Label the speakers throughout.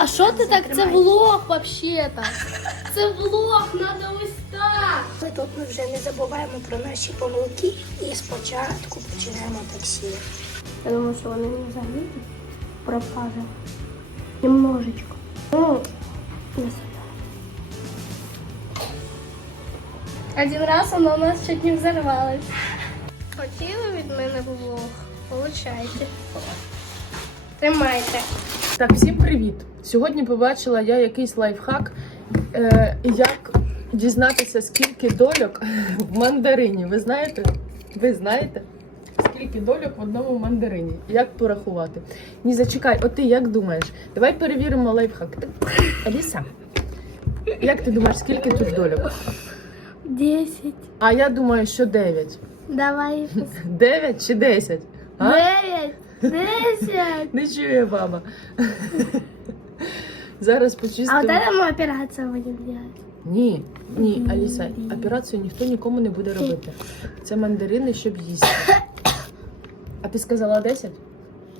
Speaker 1: А що ти так? Це влог вообще-то. Це влог, надо ось так.
Speaker 2: Ми тут ми вже не забуваємо про наші помилки і спочатку починаємо таксі.
Speaker 1: Я думаю, що вони не замітять. Пропаже. Немножечко. Ну, не. Один раз оно у нас чуть не взорвалось. Хотіли від мене влог? Получайте. Тримайте.
Speaker 3: Так, всім привіт! Сьогодні побачила я якийсь лайфхак, е, як дізнатися, скільки дольок в мандарині. Ви знаєте? Ви знаєте? Скільки дольок в одному мандарині? Як порахувати? Ні, зачекай, от ти як думаєш? Давай перевіримо лайфхак. Аліса, як ти думаєш, скільки тут дольок?
Speaker 1: Десять.
Speaker 3: А я думаю, що 9.
Speaker 1: Давай.
Speaker 3: 9 чи 10? А?
Speaker 1: Девять. Десять.
Speaker 3: Не чує баба. Зараз
Speaker 1: А
Speaker 3: почистимо.
Speaker 1: вот это мы операцию будем делать.
Speaker 3: Ні, ні, Аліса, операцію ніхто нікому не буде робити. Це мандарини, щоб їсти. А ти сказала 10?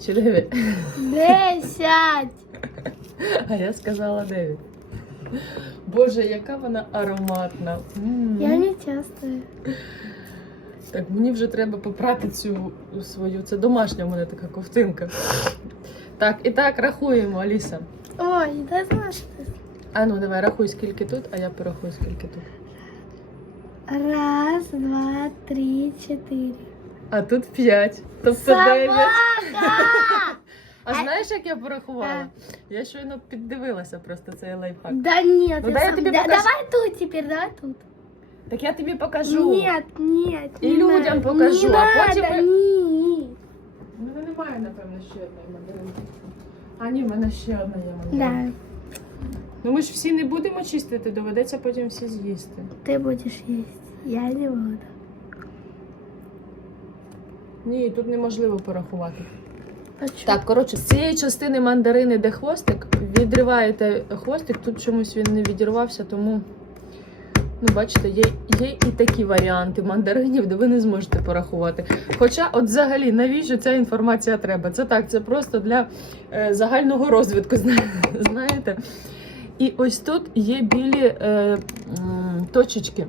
Speaker 3: Чи 9?
Speaker 1: Десять.
Speaker 3: А я сказала 9. Боже, яка вона ароматна. М.
Speaker 1: Я не чувствую.
Speaker 3: Так, мені вже треба попрати цю свою. Це домашня у мене така ковтинка. Так, і так, рахуємо, Аліса.
Speaker 1: Ой, да знаешь.
Speaker 3: А ну давай, рахуй, скільки тут, а я порахую, скільки тут.
Speaker 1: Раз, два, три, четыре.
Speaker 3: А тут 5. Тобто 9.
Speaker 1: Собака!
Speaker 3: А знаєш, як я порахувала? Я щойно піддивилася просто цей лайфхак.
Speaker 1: Да нет.
Speaker 3: Ну,
Speaker 1: я сам-
Speaker 3: тебе
Speaker 1: да-
Speaker 3: покажу.
Speaker 1: давай тут теперь, давай тут.
Speaker 3: Так я тобі покажу.
Speaker 1: Нет, нет.
Speaker 3: І
Speaker 1: не
Speaker 3: людям
Speaker 1: надо,
Speaker 3: покажу,
Speaker 1: Не
Speaker 3: а потім
Speaker 1: надо,
Speaker 3: ви-
Speaker 1: ні.
Speaker 3: У мене немає, напевно, ще одної мандаринки. А ні, в мене ще одна є
Speaker 1: Да,
Speaker 3: мандаринка. Ну ми ж всі не будемо чистити, доведеться потім всі з'їсти.
Speaker 1: ты будешь есть. Я не буду.
Speaker 3: Ні, тут неможливо порахувати.
Speaker 1: А?
Speaker 3: Так, коротше, з цієї частини мандарини, де хвостик, відриваєте хвостик, тут чомусь він не відірвався, тому. Ну, бачите, є, є і такі варіанти мандаринів, де ви не зможете порахувати. Хоча, от взагалі, навіщо ця інформація треба? Це так, це просто для е, загального розвитку, знаєте. І ось тут є білі е, точечки.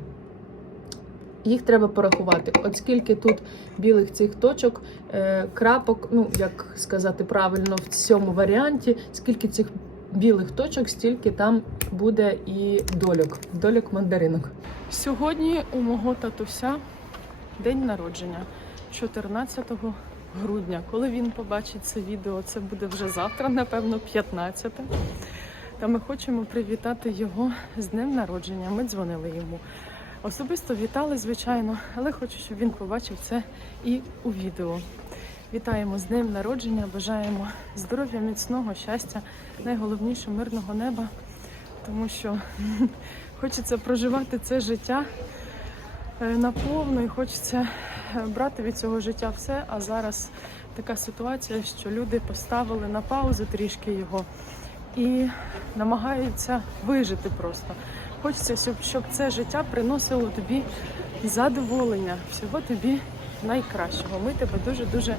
Speaker 3: Їх треба порахувати. От скільки тут білих цих точок, е, крапок, ну як сказати правильно, в цьому варіанті, скільки цих білих точок, стільки там буде і дольок, дольок мандаринок. Сьогодні у мого татуся день народження, 14 грудня. Коли він побачить це відео, це буде вже завтра, напевно, 15. Та ми хочемо привітати його з днем народження. Ми дзвонили йому. Особисто вітали, звичайно, але хочу, щоб він побачив це і у відео. Вітаємо з днем народження, бажаємо здоров'я, міцного, щастя, найголовніше мирного неба, тому що хочеться проживати це життя е, наповно і хочеться е, брати від цього життя все. А зараз така ситуація, що люди поставили на паузу трішки його і намагаються вижити просто. Хочеться, щоб, щоб це життя приносило тобі задоволення, всього тобі найкращого. Ми тебе дуже-дуже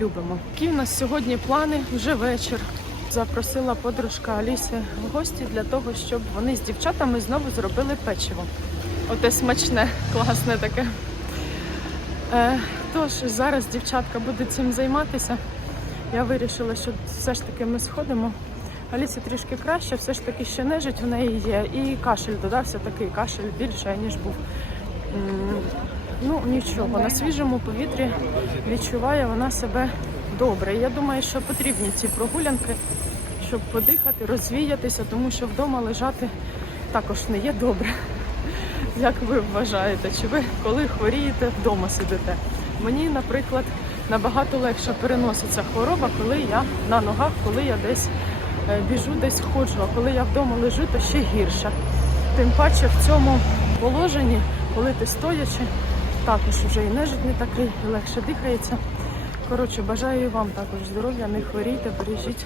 Speaker 3: любимо. Які в нас сьогодні плани? Вже вечір. Запросила подружка Аліси в гості для того, щоб вони з дівчатами знову зробили печиво. Оте смачне, класне таке. Е, тож зараз дівчатка буде цим займатися. Я вирішила, що все ж таки ми сходимо. Алісі трішки краще, все ж таки ще нежить в неї є. І кашель додався такий кашель більше, ніж був. Ну нічого, на свіжому повітрі відчуває вона себе добре. Я думаю, що потрібні ці прогулянки, щоб подихати, розвіятися, тому що вдома лежати також не є добре. Як ви вважаєте, чи ви коли хворієте, вдома сидите? Мені, наприклад, набагато легше переноситься хвороба, коли я на ногах, коли я десь е, біжу, десь ходжу, а коли я вдома лежу, то ще гірше. Тим паче в цьому положенні, коли ти стоячи, також вже і нежить не такий, і легше дихається. Коротше, бажаю і вам також здоров'я, не хворійте, бережіть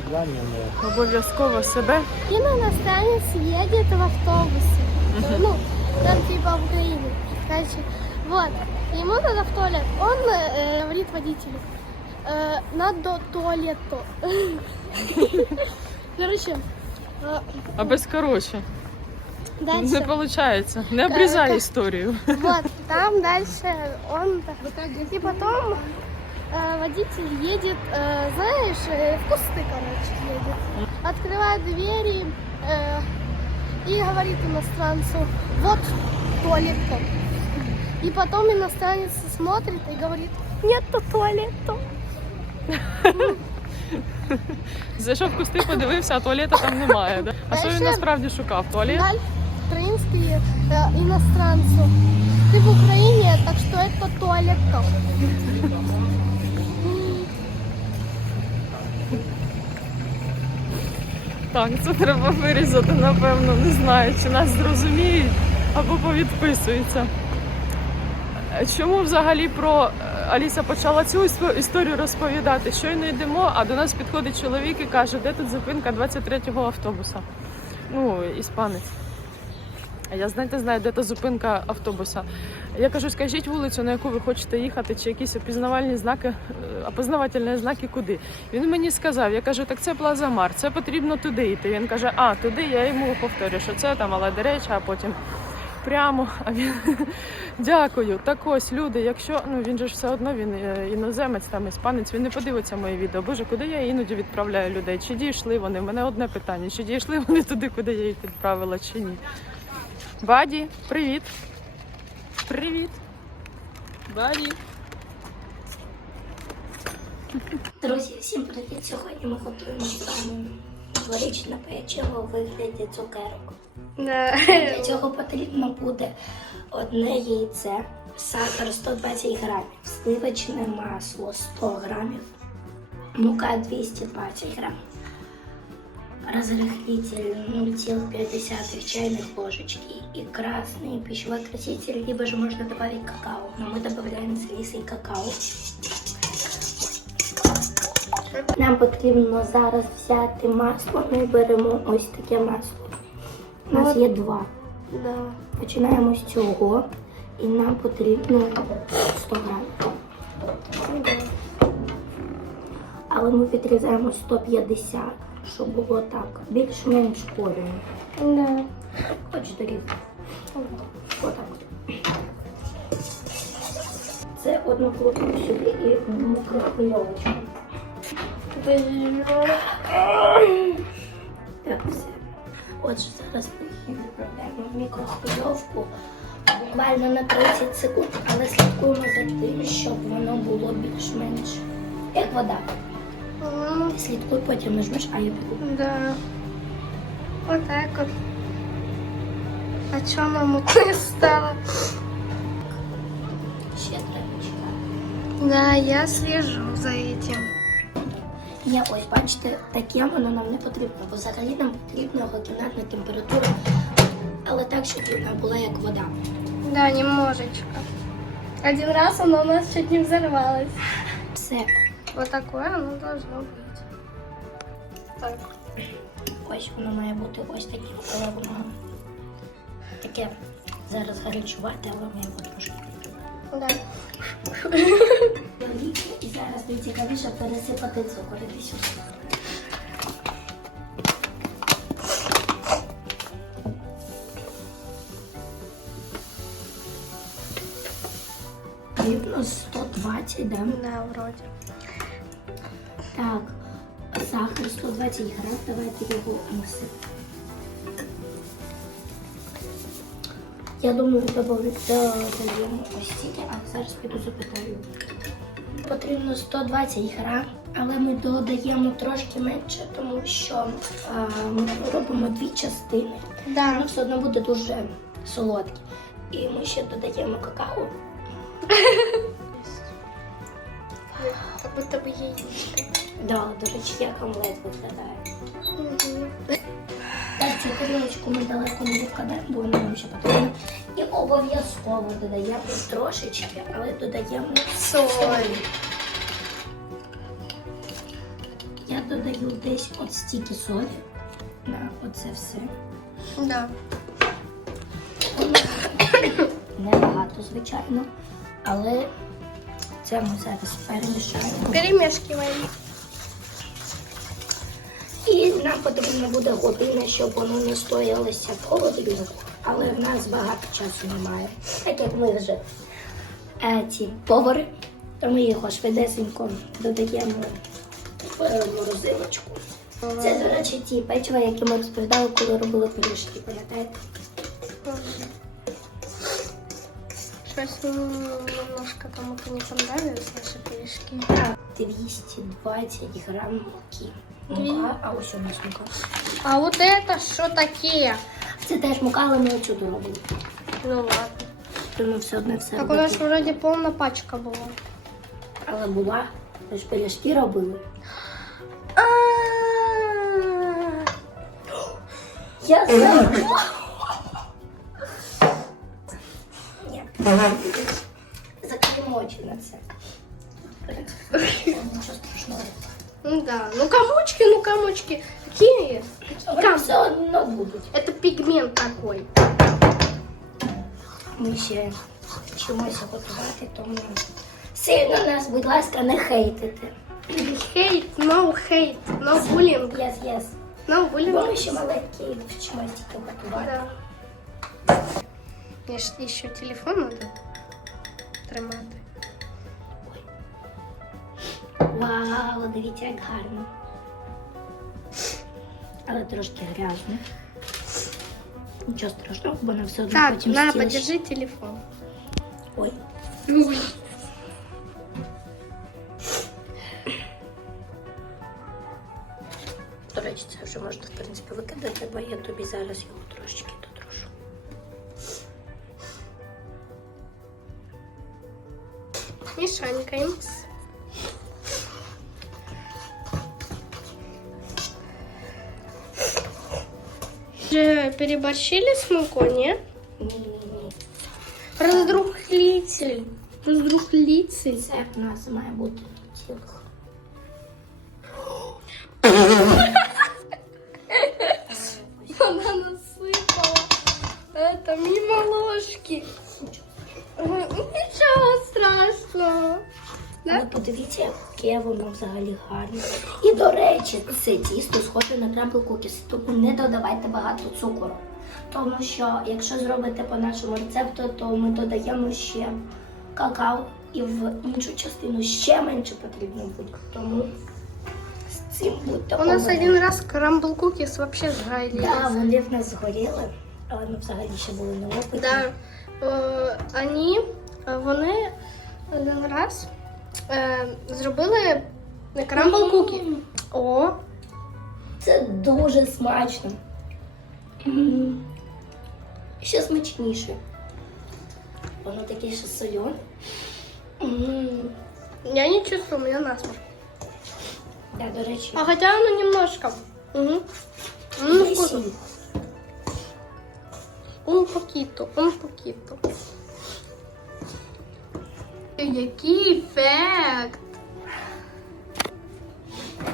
Speaker 3: обов'язково себе.
Speaker 1: И иностранец едет в автобусе. Ну, там типа в Украине. Короче, вот. Ему надо в туалет. Он э, говорит водителю, э, надо до туалета. Короче, э,
Speaker 3: А без коротше. Не
Speaker 1: дальше.
Speaker 3: виходить. Не обрізай
Speaker 1: Ка-
Speaker 3: історію.
Speaker 1: Вот, там дальше он... И потом э, водитель едет, э, знаешь, э, в кусты, короче, едет. Открывает двери э, и говорит иностранцу, вот туалет там. И потом иностранец смотрит и говорит, нету туалета.
Speaker 3: Зайшов в кусти, подивився, а туалета там немає. Да? А що він
Speaker 1: Дальше-
Speaker 3: насправді шукав? Туалет?
Speaker 1: Даль украинские э, иностранцу. Ты в Украине, так что это туалет там.
Speaker 3: Так, це треба вирізати, напевно, не знаю, чи нас зрозуміють або повідписуються. Е, Чому взагалі про е, Аліса почала цю історію розповідати? Щойно йдемо, а до нас підходить чоловік і каже, де тут зупинка 23-го автобуса. Ну, іспанець. Я знаєте, знаю, де та зупинка автобуса. Я кажу, скажіть вулицю, на яку ви хочете їхати, чи якісь опізнавальні знаки, е, опознавательні знаки куди. Він мені сказав, я кажу, так це Плазамар, це потрібно туди йти. Він каже, а туди я йому повторю, що це там Аледа Реча, а потім прямо. А він дякую. Так ось люди, якщо ну він же ж все одно він е, іноземець, там іспанець, він не подивиться моє відео. Боже, куди я іноді відправляю людей? Чи дійшли вони? У мене одне питання: чи дійшли вони туди, куди я їх відправила, чи ні? Баді, привіт. Привіт. Баді.
Speaker 2: Друзі, всім привіт! Сьогодні ми готуємо з вами дворічне печиво у вигляді цукерок. Для цього потрібно буде одне яйце, сахар 120 грамів, сливочне масло 100 грамів, мука 220 грамів, разрыхлитель 0,5 чайных ложечки и красный пищевой краситель, либо же можно добавить какао, но мы добавляем с Лисой какао. Нам потрібно зараз взяти масло. Ми беремо ось таке масло. У нас є два.
Speaker 1: Да.
Speaker 2: Починаємо з цього. І нам потрібно 100 грамів. Але ми підрізаємо 150, щоб було так. Більш-менш порівняно.
Speaker 1: Да.
Speaker 2: Хоч дорізати. Отак. Це одну крупку сюди і мікрохвильовочку. Так, все. Отже, зараз ми відправляємо в мікрохвильовку буквально на 30 секунд, але слідкуємо за тим, щоб воно було більш-менш як вода.
Speaker 1: М,
Speaker 2: Слідкуй, потім нажмеш, а я піду.
Speaker 1: Да. Вот так вот. А чё нам не стало?
Speaker 2: Ще треба чекати.
Speaker 1: Да, я слежу за этим.
Speaker 2: Є, ось бачите, таке воно нам не потрібно, бо взагалі нам потрібна його кімнатна температура, але так, щоб вона була як вода.
Speaker 1: Да, немножечко. Один раз оно у нас чуть не взорвалось.
Speaker 2: Все,
Speaker 1: Вот такое оно должно быть. Так.
Speaker 2: ось воно має бути ось таке, але воно таке зараз гарячувати, але ми його трошки.
Speaker 1: Да.
Speaker 2: І зараз найцікавіше пересипати цукор іди сюди. Потрібно 120, да?
Speaker 1: Да, вроде.
Speaker 2: Так, сахар 120 грам, давайте його насип. Я думаю, додаємо ось стільки, а зараз піду запитаю. Потрібно 120 грам, але ми додаємо трошки менше, тому що а, ми робимо дві частини. Воно
Speaker 1: Да.
Speaker 2: все одно буде дуже солодке. І ми ще додаємо какао.
Speaker 1: Как будто бы яичко.
Speaker 2: Да, до речі, як омлет виглядає. Так, цю тарілочку ми далеко не відкладаємо, бо вона нам ще потрібна. І обов'язково додаємо трошечки, але додаємо солі. Я додаю десь от стільки солі на оце все.
Speaker 1: Да.
Speaker 2: Небагато, звичайно, але це ми зараз перемішаємо.
Speaker 1: Перемешиваем.
Speaker 2: І Нам потрібно буде година, щоб воно не стоялося в холодильнику, але в нас багато часу немає. Так як ми вже е, ці повари, то ми його швидесенько додаємо в е, морозилочку. Це, до речі, ті печива, які ми розповідали, коли робили пиріжки, пам'ятаєте?
Speaker 1: М, немножко кому-то не понравились наши пиріжки.
Speaker 2: 220 грам муки. Мука, а ось у нас мука.
Speaker 1: А вот это что такие?
Speaker 2: Це теж мука, але ми отсюди робимо.
Speaker 1: Ну ладно.
Speaker 2: Тому все одне все
Speaker 1: Так у нас
Speaker 2: робити.
Speaker 1: вроде полна пачка була.
Speaker 2: Але була, ми ж пиріжки робили. Я забула. Ні. Закриємо очі на це. Нічого страшного.
Speaker 1: Ну да. Ну комочки, ну комочки. Какие?
Speaker 2: Вони все одно будуть.
Speaker 1: Это пигмент такой.
Speaker 2: Ми ще вчимося готувати, тому сильно нас, будь ласка, не хейтите.
Speaker 1: Hate, no hate, no bullying,
Speaker 2: Yes, yes.
Speaker 1: no
Speaker 2: Бо
Speaker 1: bullying.
Speaker 2: ми ще маленькі і вчимося тільки готувати.
Speaker 1: Да. Мне ж еще телефон надо тримати.
Speaker 2: Вау, дивіться, як гарно. Але трошки грязно. Нічого страшного, бо нам все одно
Speaker 1: Так,
Speaker 2: потім
Speaker 1: на,
Speaker 2: стілиш.
Speaker 1: подержи телефон.
Speaker 2: Ой.
Speaker 1: Ой. Уже переборщили с мукой, нет?
Speaker 2: Ні-ні-ні.
Speaker 1: Раздрухлитель. Раздрухлитель.
Speaker 2: Це в нас має бути цілих.
Speaker 1: Она насыпала. Это мимо ложки. Ничего страшного.
Speaker 2: Але подивіться, яке воно взагалі гарне. І до речі, це тісто схоже на кукіс, тому не додавайте багато цукору. Тому що якщо зробите по нашому рецепту, то ми додаємо ще какао і в іншу частину ще менше потрібно буде. Тому з цим будьте
Speaker 1: У нас один раз крамбл кукис вообще сгорели.
Speaker 2: Да, вони в нас згоріли, але ми взагалі ще були на опиті.
Speaker 1: Да. Е, е, вони один раз е, зробили крамбл кукі. О,
Speaker 2: Це дуже смачно. Ще смачніше. Воно таке ще солене.
Speaker 1: Я не чувствую, у меня насморк.
Speaker 2: Да, до речі,
Speaker 1: А хотя оно немножко. Угу. Ну, вкусно. Un poquito, un poquito. Який ефект!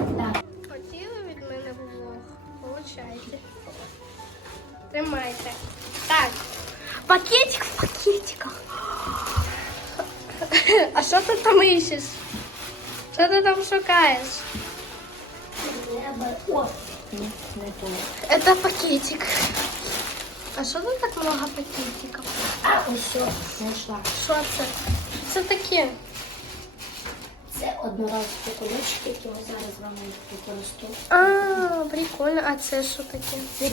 Speaker 2: Да.
Speaker 1: Хотіли від мене влог? Получайте. Тримайте. Так. Пакетик в пакетиках. А що ти там ищеш? Що ти там шукаєш?
Speaker 2: Треба. О, ні, не то.
Speaker 1: Это пакетик. А що тут так много пакетиків?
Speaker 2: А, ось все, знайшла.
Speaker 1: Що це? Це таке.
Speaker 2: Це одноразові кулечки, які ми зараз з вами використовуємо.
Speaker 1: А, прикольно. А це що таке?
Speaker 2: Це.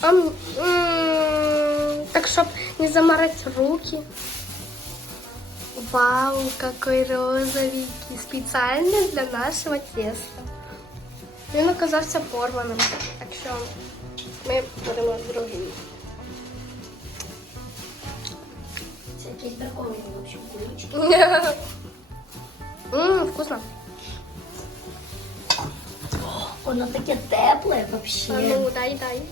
Speaker 1: А, м, м, так, щоб не заморать руки. Вау, какой розовенький. Специально для нашего теста. Він оказався порваним. Так що ми беремо другий.
Speaker 2: Це якісь приховані, в общем, кулечки.
Speaker 1: Ммм, вкусно.
Speaker 2: Воно таке тепле
Speaker 1: А
Speaker 2: взагалі.
Speaker 1: ну, дай, дай.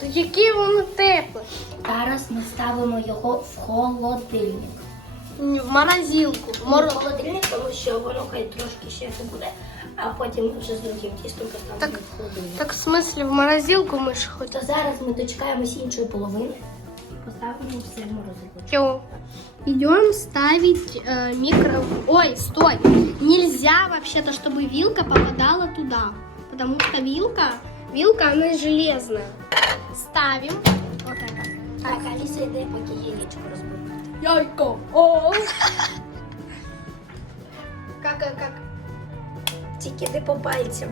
Speaker 1: Та Яке воно тепле.
Speaker 2: Зараз ми ставимо його в холодильник.
Speaker 1: Ні, В морозилку. В Мор...
Speaker 2: холодильник, тому що воно хай трошки ще буде, а потім вже з другим тістом поставимо
Speaker 1: Так.
Speaker 2: в холодильник.
Speaker 1: Так, в смысле, в морозилку ми ж хоч.
Speaker 2: То зараз ми дочекаємось іншої половини і поставимо все в морозилку.
Speaker 1: Все. Идем ставить э, микро... Ой, стой! Нельзя вообще-то, чтобы вилка попадала туда. потому что вилка, вилка, она железная. Ставим. Вот это.
Speaker 2: Так, Аліса йде, поки яєчко розбивати.
Speaker 1: Яйко. О. Как, как, как?
Speaker 2: Тільки не по пальцям.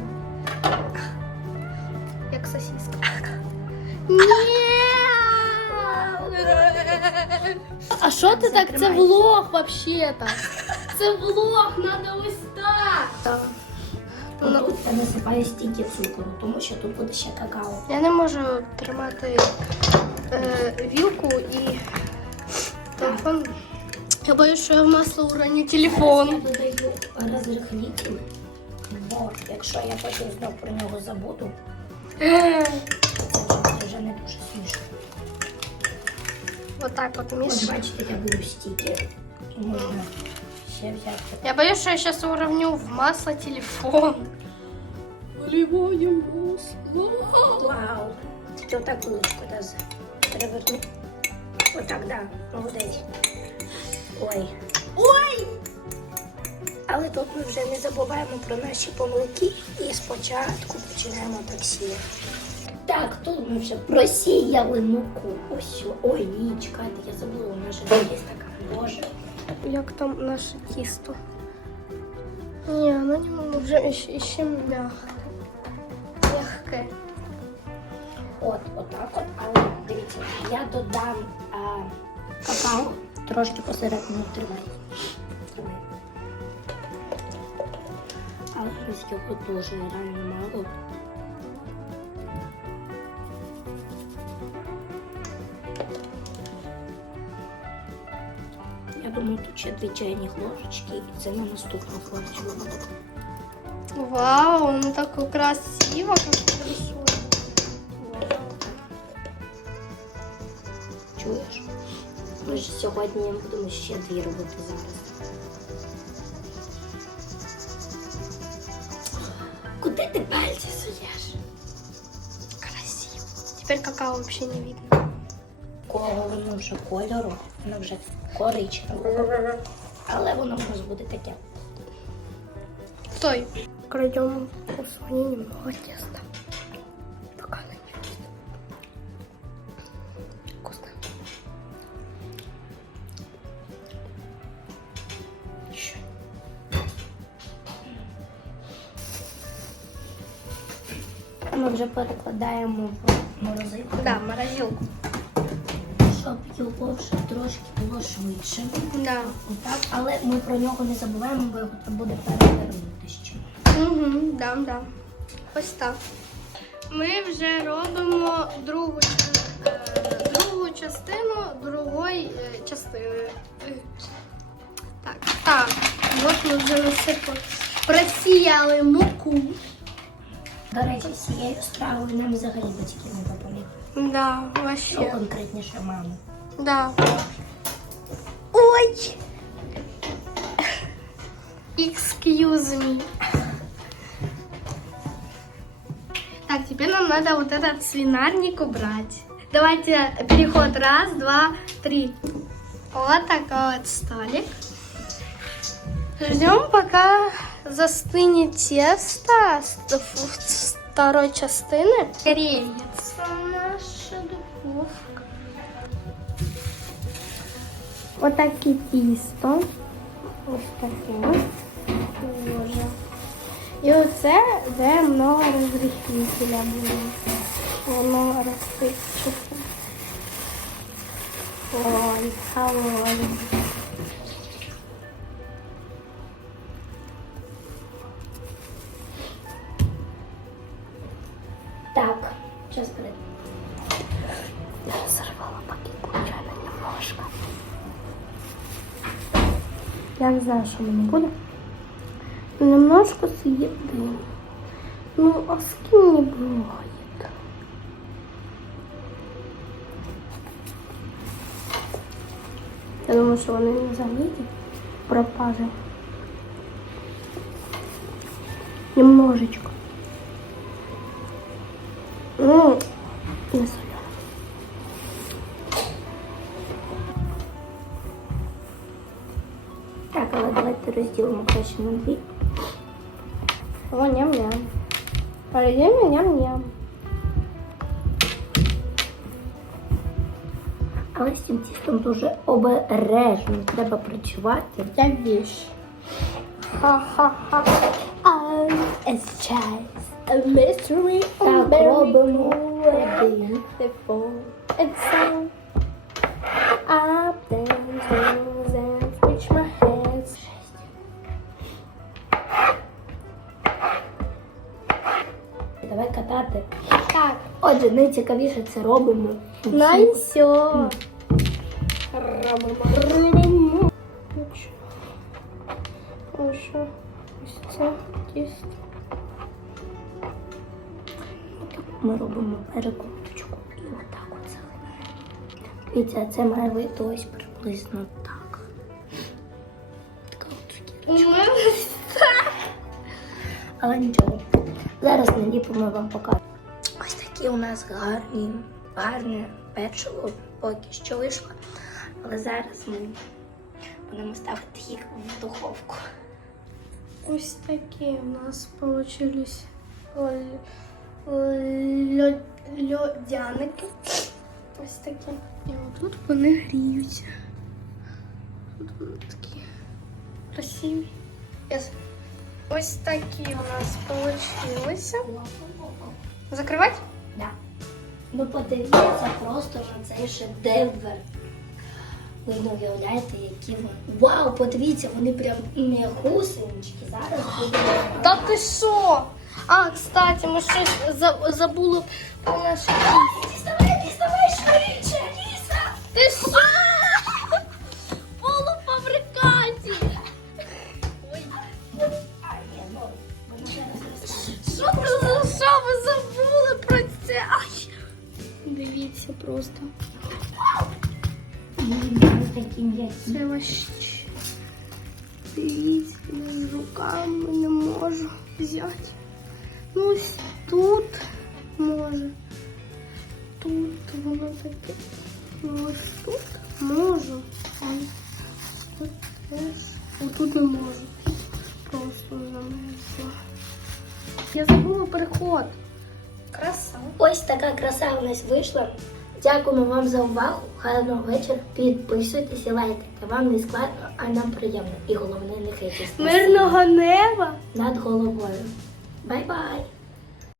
Speaker 1: Як сосиска. Ні. А що ти так? Це влог вообще-то. Це влог, надо ось так.
Speaker 2: Я насипаю стільки цукру, тому що тут буде ще какао.
Speaker 1: Я не можу тримати е, вілку і телефон. Я боюсь, що я в масло уроню
Speaker 2: Я
Speaker 1: телефон.
Speaker 2: додаю розрихлитель, бо якщо я потім знов про нього забуду, це вже не дуже смішно.
Speaker 1: Вот так от
Speaker 2: Ось
Speaker 1: між.
Speaker 2: бачите, я беру стільки і можна ще взяти.
Speaker 1: Я боюсь, що я зараз уровню в масло телефон. Волевое масло.
Speaker 2: Вау! Тільки отак вилочку да, переверну. Отак, да, молодець. Ой. Ой! Але тут ми вже не забуваємо про наші помилки і спочатку починаємо так сіяти. Так, тут ми вже просіяли муку. Ось. Ой, ні, чекайте, я забула, у нас же є така. Боже.
Speaker 1: Як там наше тісто? Ні, ну не вже ще, м'яке. М'яке.
Speaker 2: От, отак от, але дивіться, я додам а, какао, трошки посередині тримай. Тримай. Але ось його дуже реально мало. ще дві чайні ложечки, і це на наступну хвилину.
Speaker 1: Вау, ну так красиво, как хорошо.
Speaker 2: Чуєш? Ми ж сьогодні будемо ще дві робити зараз. Куди ти пальці суєш?
Speaker 1: Красиво. Теперь какао вообще не видно.
Speaker 2: Кого воно вже кольору, воно вже Коричневе. Але воно нас буде таке.
Speaker 1: Стой. Крадем кусочек немного теста. Пока не видно. Вкусно. Еще.
Speaker 2: Ми вже перекладаємо в морозилку,
Speaker 1: Да, морозилку.
Speaker 2: Щоб його вже трошки було швидше.
Speaker 1: Да.
Speaker 2: Отак, але ми про нього не забуваємо, бо його треба буде перевернути ще.
Speaker 1: Угу, да, да. Ось так. Ми вже робимо другу, е, другу частину другої е, частини. Е, Так, так. От ми вже насипали. Просіяли муку.
Speaker 2: До речі, з цією стравою нам взагалі батьки не допомогли.
Speaker 1: Да, вообще.
Speaker 2: конкретніше мама.
Speaker 1: Да. Ой! Excuse me. Так, теперь нам надо вот этот свинарник убрать. Давайте переход. Раз, два, три. Вот такой вот столик. Ждем, пока застынет тесто второй частины. Греется наша духовка. Отакі тісто. Ось таке. Боже. І оце де много розріхлителя буде. Воно розсипчиться. Ой, холодно.
Speaker 2: Зараз перед.
Speaker 1: Я сорвала пакет случайно немножко. Я не знаю, що мені буде. Немножко съедим. Ну, а с кем не бывает? Я думаю, що вони не заметят пропажи. Немножечко. Ну, не соленый.
Speaker 2: Так, але давайте розділимо краще на дві.
Speaker 1: О, ням-ням. Ням-ням-ням.
Speaker 2: Але з цим тістом дуже обережно треба працювати.
Speaker 1: Я вещь. Ха-ха-ха. Um, it's just a mystery.
Speaker 2: Так, робимо один.
Speaker 1: It's so up and down and reach my hands.
Speaker 2: Давай катати.
Speaker 1: Так,
Speaker 2: Отже, найцікавіше це робимо.
Speaker 1: на і все. Робимо. Ось це тісто.
Speaker 2: Ми робимо перекруточку і отак от загинаємо. Дивіться, це має вийти ось приблизно так. Така от цукерка. Але нічого. Зараз наліпимо вам покажу. Ось такі у нас гарні, гарне печиво поки що вийшло. Але зараз ми будемо ставити їх в духовку.
Speaker 1: Ось такі у нас льо- льодяники. Ось такі. І отут вони гріються. Тут вони такі красиві. Yes. Ось такі у нас получилися. Закривати?
Speaker 2: Да. Ну подивіться просто на цей шедевр. Ви не уявляєте, які вони. Вау, подивіться, вони прям не гусенички. Зараз.
Speaker 1: Та ти що? А, кстати, ми щось за- забули про наші.
Speaker 2: Діставай, діставай швидше, Ліса!
Speaker 1: Ти що?
Speaker 2: Зараз
Speaker 1: Що це за що ви забули про це? Ай! Дивіться просто. Це вообще. Дивіться, руками не можу взяти. Ну ось тут може. Тут воно таке. Ну, Ось тут можу. А Тут. Отут не можу. Просто замерзла. Я забула переход. Краса.
Speaker 2: Ось така краса у нас вийшла. Дякуємо вам за увагу. Гарного вечора. Підписуйтесь і лайкайте. Вам не складно, а нам приємно. І головне, не хейтесь.
Speaker 1: Мирного неба!
Speaker 2: над головою. Bye-bye.